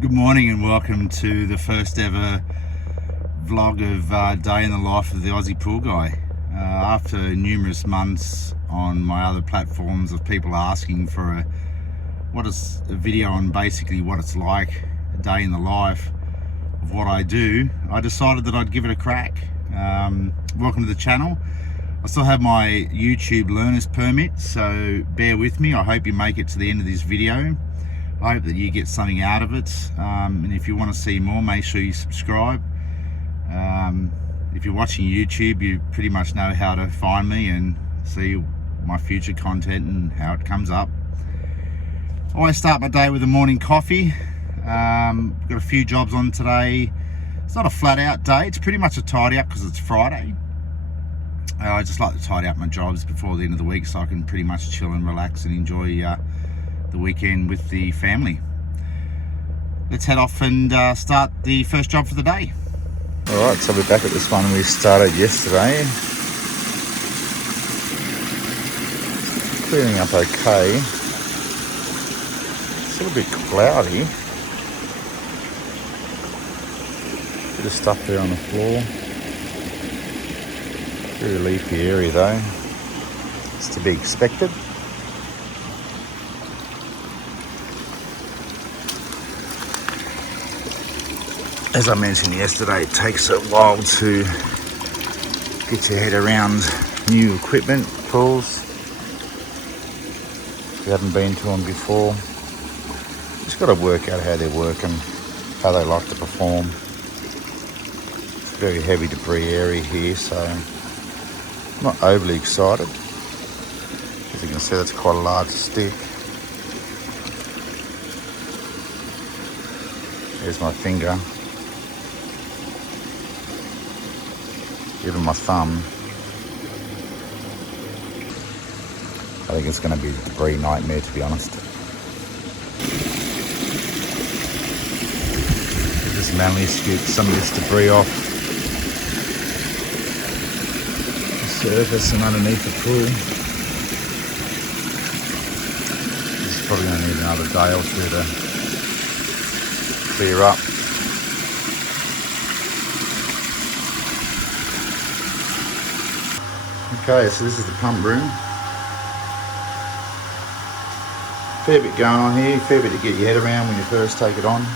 Good morning and welcome to the first ever vlog of day in the life of the Aussie Pool Guy. After numerous months on my other platforms of people asking for a video on basically what it's like, a day in the life of what I do, I decided that I'd give it a crack. Welcome to the channel. I still have my YouTube learner's permit, so bear with me. I hope you make it to the end of this video. I hope that you get something out of it, and if you want to see more, make sure you subscribe. If you're watching YouTube, you pretty much know how to find me and see my future content and how it comes up. I always start my day with a morning coffee. Got a few jobs on today. It's not a flat out day, it's pretty much a tidy up because it's Friday. I just like to tidy up my jobs before the end of the week so I can pretty much chill and relax and enjoy the weekend with the family. Let's head off and start the first job for the day. Alright, so we're back at this one we started yesterday. Clearing up okay. It's a little bit cloudy. Bit of stuff there on the floor. Very leafy area though. It's to be expected. As I mentioned yesterday, it takes a while to get your head around new equipment, tools. If you haven't been to them before, just got to work out how they work and how they like to perform. It's a very heavy debris area here, so I'm not overly excited. As you can see, that's quite a large stick. There's my finger. Even my thumb. I think it's going to be a debris nightmare, to be honest. Just manually scoop some of this debris off the surface and underneath the pool. This is probably going to need another day or two to clear up. Okay, so this is the pump room. Fair bit going on here, fair bit to get your head around when you first take it on.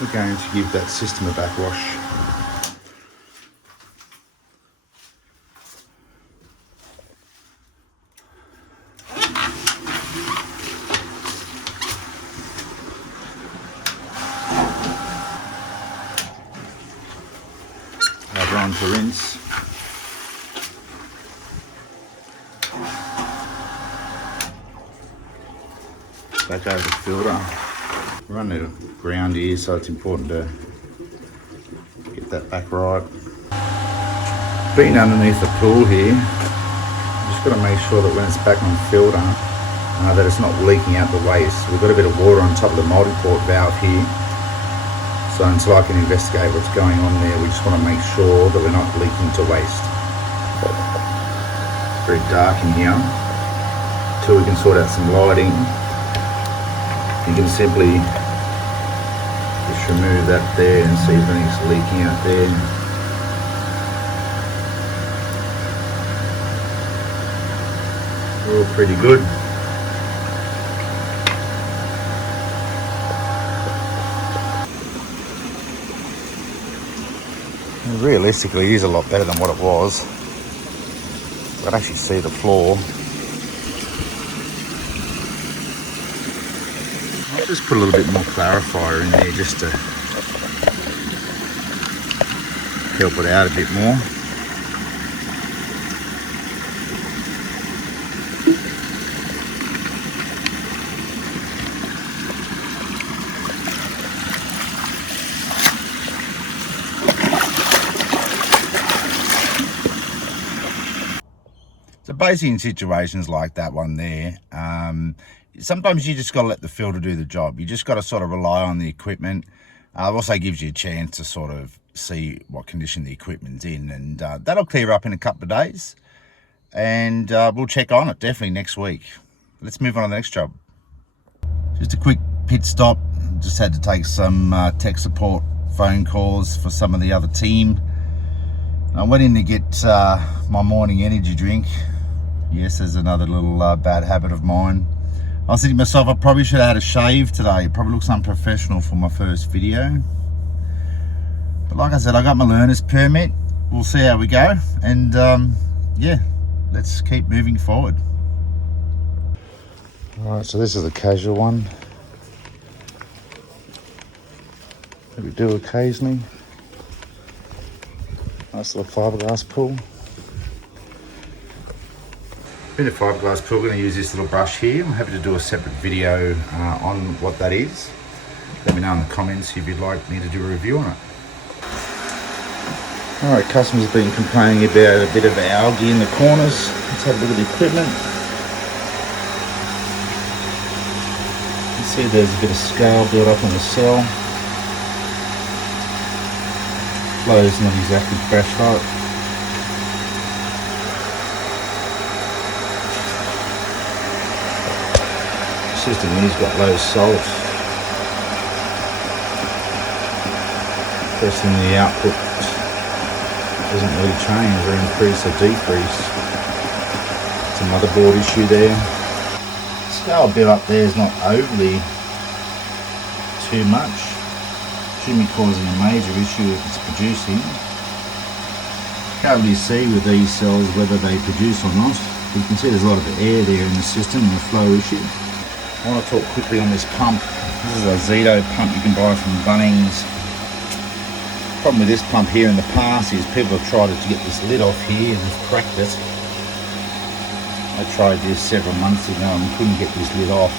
We're going to give that system a backwash. Over on to rinse. Back over the filter. We're on the ground here, so it's important to get that back right. Being underneath the pool here, just got to make sure that when it's back on filter, that it's not leaking out the waste. We've got a bit of water on top of the multi-port valve here. So until I can investigate what's going on there, we just want to make sure that we're not leaking to waste. It's very dark in here. Until we can sort out some lighting, you can simply just remove that there and see if anything's leaking out there. We're all pretty good. Realistically, it is a lot better than what it was. I can actually see the floor. I'll just put a little bit more clarifier in there just to help it out a bit more. So basically in situations like that one there, sometimes you just got to let the filter do the job. You just got to sort of rely on the equipment. It also gives you a chance to sort of see what condition the equipment's in, and that'll clear up in a couple of days. And we'll check on it definitely next week. Let's move on to the next job. Just a quick pit stop. Just had to take some tech support phone calls for some of the other team. I went in to get my morning energy drink. Yes, there's another little bad habit of mine. I was thinking to myself, I probably should have had a shave today. It probably looks unprofessional for my first video. But like I said, I got my learner's permit. We'll see how we go. And yeah, let's keep moving forward. All right, so this is the casual one that we do occasionally. Nice little fiberglass pool. In the fiberglass pool, we're going to use this little brush here. I'm happy to do a separate video on what that is. Let me know in the comments if you'd like me to do a review on it. Alright, customers have been complaining about a bit of algae in the corners. Let's have a look at the equipment. You can see there's a bit of scale built up on the cell. Flow's not exactly fresh hot. System here's got low salt. Pressing the output doesn't really change or increase or decrease. It's a motherboard issue there. The scale bit up there is not overly too much. Shouldn't be causing a major issue if it's producing. Can't really see with these cells whether they produce or not. You can see there's a lot of air there in the system and a flow issue. I want to talk quickly on this pump. This is a Zito pump you can buy from Bunnings. The problem with this pump here in the past is people have tried to get this lid off here and have cracked it. I tried this several months ago and couldn't get this lid off.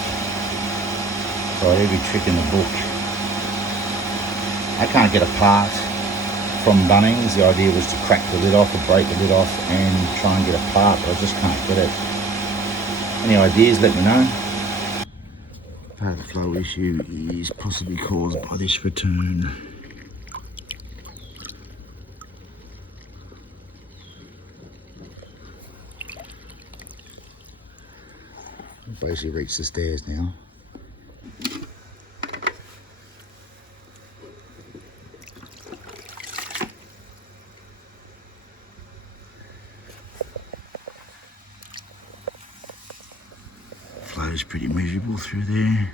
Tried every trick in the book. I can't get a part from Bunnings. The idea was to crack the lid off or break the lid off and try and get a part, but I just can't get it. Any ideas, let me know. Part of the flow issue is possibly caused by this return. I've basically reached the stairs now. Flow's pretty measurable through there.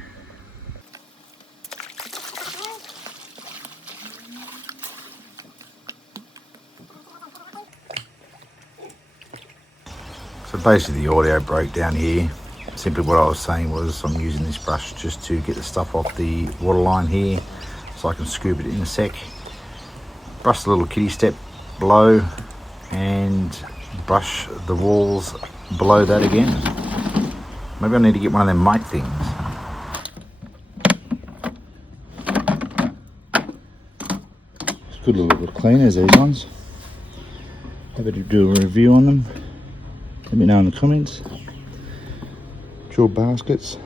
So basically the audio broke down here. Simply what I was saying was I'm using this brush just to get the stuff off the water line here so I can scoop it in a sec. Brush the little kiddie step below and brush the walls below that again. Maybe I need to get one of them mic things. It's good little bit cleaners, these ones. Happy to do a review on them. Let me know in the comments. Drill baskets.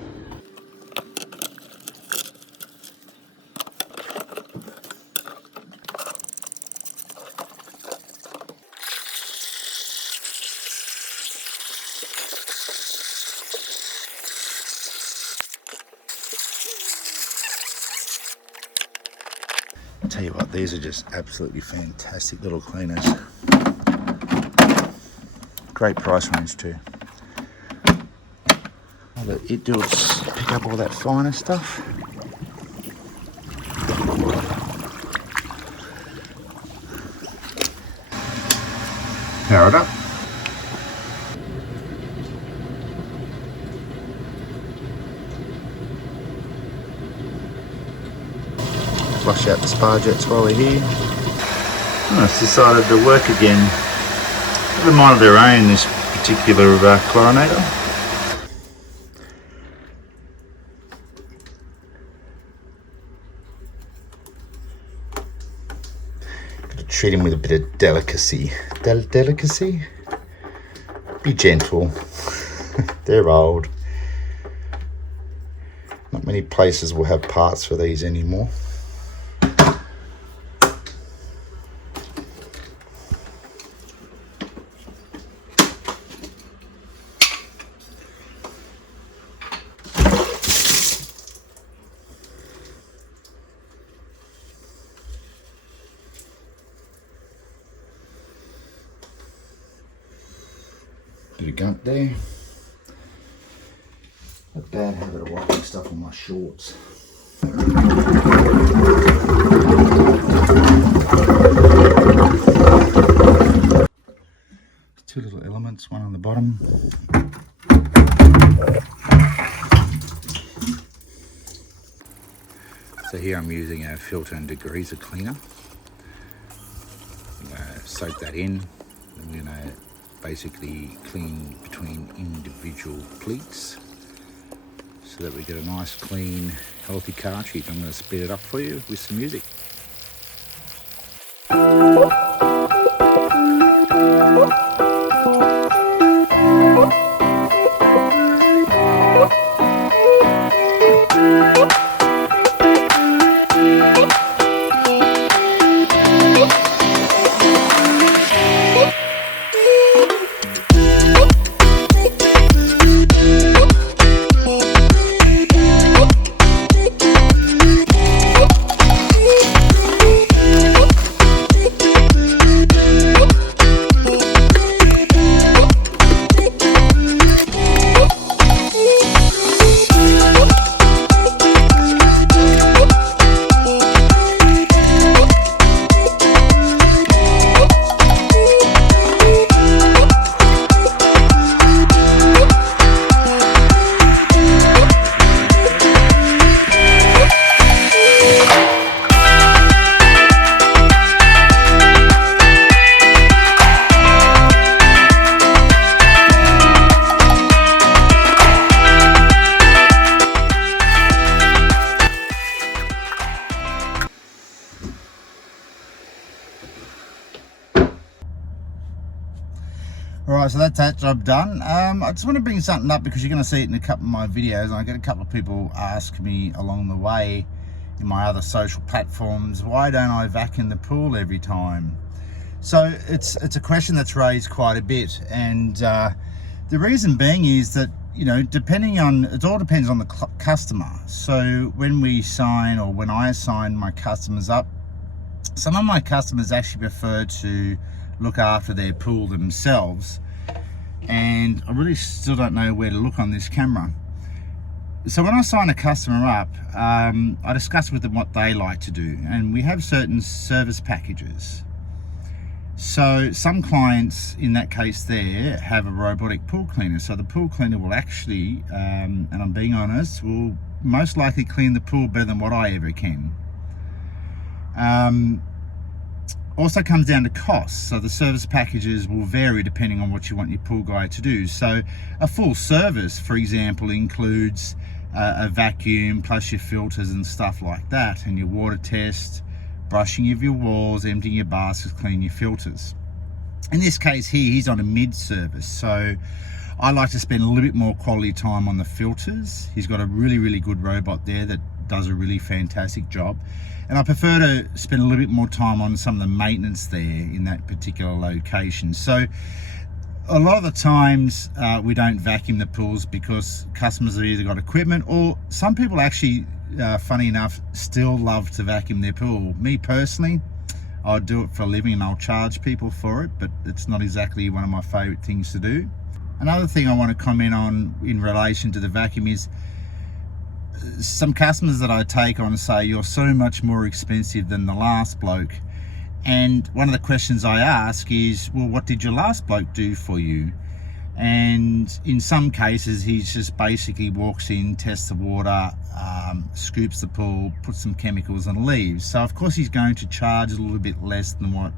I'll tell you what, these are just absolutely fantastic little cleaners. Great price range too. I'll let it do its pick up all that finer stuff. Power it up. Flush out the spar jets while we're here. Oh, it's decided to work again. Have a mind of their own, this particular chlorinator. Got to treat him with a bit of delicacy. Delicacy? Be gentle. They're old. Not many places will have parts for these anymore. Bit of gunk there. A bad habit of wiping stuff on my shorts. Two little elements, one on the bottom. So here I'm using a filter and degreaser cleaner. I'm going to soak that in. I'm going to basically clean between individual pleats so that we get a nice, clean, healthy cartridge. I'm going to speed it up for you with some music. Alright, so that's that job done. I just want to bring something up because you're going to see it in a couple of my videos, and I get a couple of people ask me along the way in my other social platforms, why don't I vacuum the pool every time? So it's a question that's raised quite a bit, and the reason being is that, you know, it all depends on the customer. So when we sign, or when I sign my customers up, some of my customers actually prefer to look after their pool themselves, and I really still don't know where to look on this camera. So when I sign a customer up, I discuss with them what they like to do, and we have certain service packages. So some clients in that case there have a robotic pool cleaner, so the pool cleaner will actually, and I'm being honest, will most likely clean the pool better than what I ever can. Also comes down to costs, so the service packages will vary depending on what you want your pool guy to do. So a full service, for example, includes a vacuum plus your filters and stuff like that, and your water test, brushing of your walls, emptying your baskets, cleaning your filters. In this case here, he's on a mid-service, so I like to spend a little bit more quality time on the filters. He's got a really good robot there that does a really fantastic job, and I prefer to spend a little bit more time on some of the maintenance there in that particular location. So a lot of the times we don't vacuum the pools because customers have either got equipment, or some people actually, funny enough, still love to vacuum their pool. Me personally, I'll do it for a living and I'll charge people for it, but it's not exactly one of my favorite things to do. Another thing I want to comment on in relation to the vacuum is some customers that I take on say, you're so much more expensive than the last bloke. And one of the questions I ask is, well, what did your last bloke do for you? And in some cases, he just basically walks in, tests the water, scoops the pool, puts some chemicals and leaves. So of course he's going to charge a little bit less than what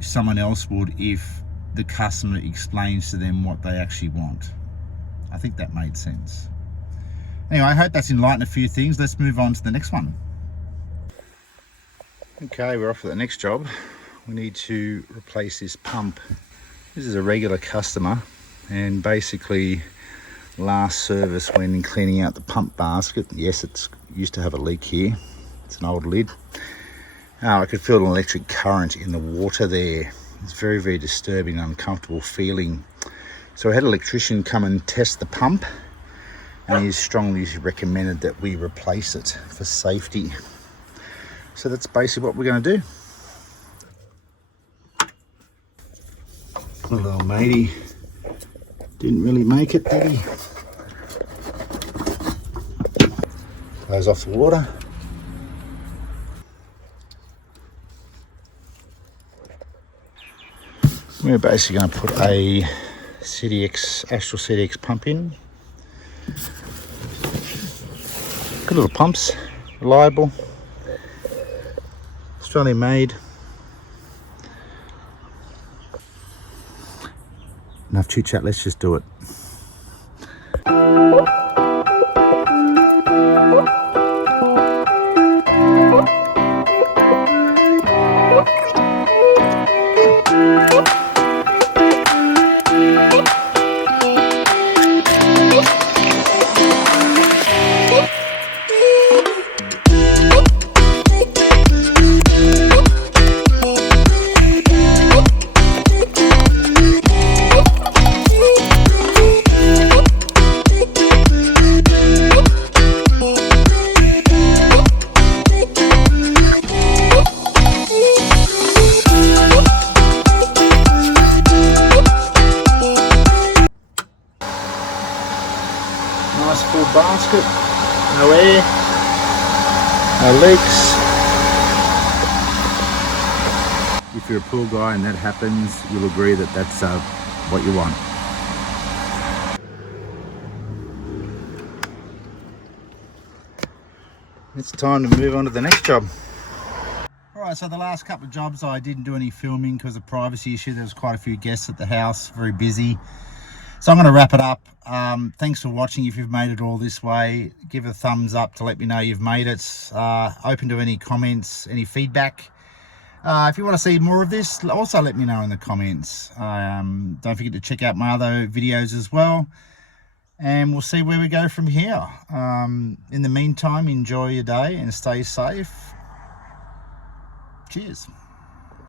someone else would if the customer explains to them what they actually want. I think that made sense. Anyway, I hope that's enlightened a few things. Let's move on to the next one. Okay, we're off to the next job. We need to replace this pump. This is a regular customer, and basically last service when cleaning out the pump basket, yes, it's used to have a leak here. It's an old lid. I could feel an electric current in the water there. It's very disturbing, uncomfortable feeling. So I had an electrician come and test the pump, and he strongly recommended that we replace it for safety. So that's basically what we're going to do. Little matey Didn't really make it, did he? Close off the water. We're basically going to put a Astral CDX pump in. Good little pumps, reliable, Australian made. Enough chit chat, let's just do it. Nice full basket, no air, no leaks. If you're a pool guy and that happens, you'll agree that that's what you want. It's time to move on to the next job. Alright, so the last couple of jobs I didn't do any filming because of privacy issue. There was quite a few guests at the house, very busy. So I'm going to wrap it up. Thanks for watching. If you've made it all this way, give it a thumbs up to let me know you've made it. Open to any comments, any feedback. If you want to see more of this, also let me know in the comments. Don't forget to check out my other videos as well. And we'll see where we go from here. In the meantime, enjoy your day and stay safe. Cheers.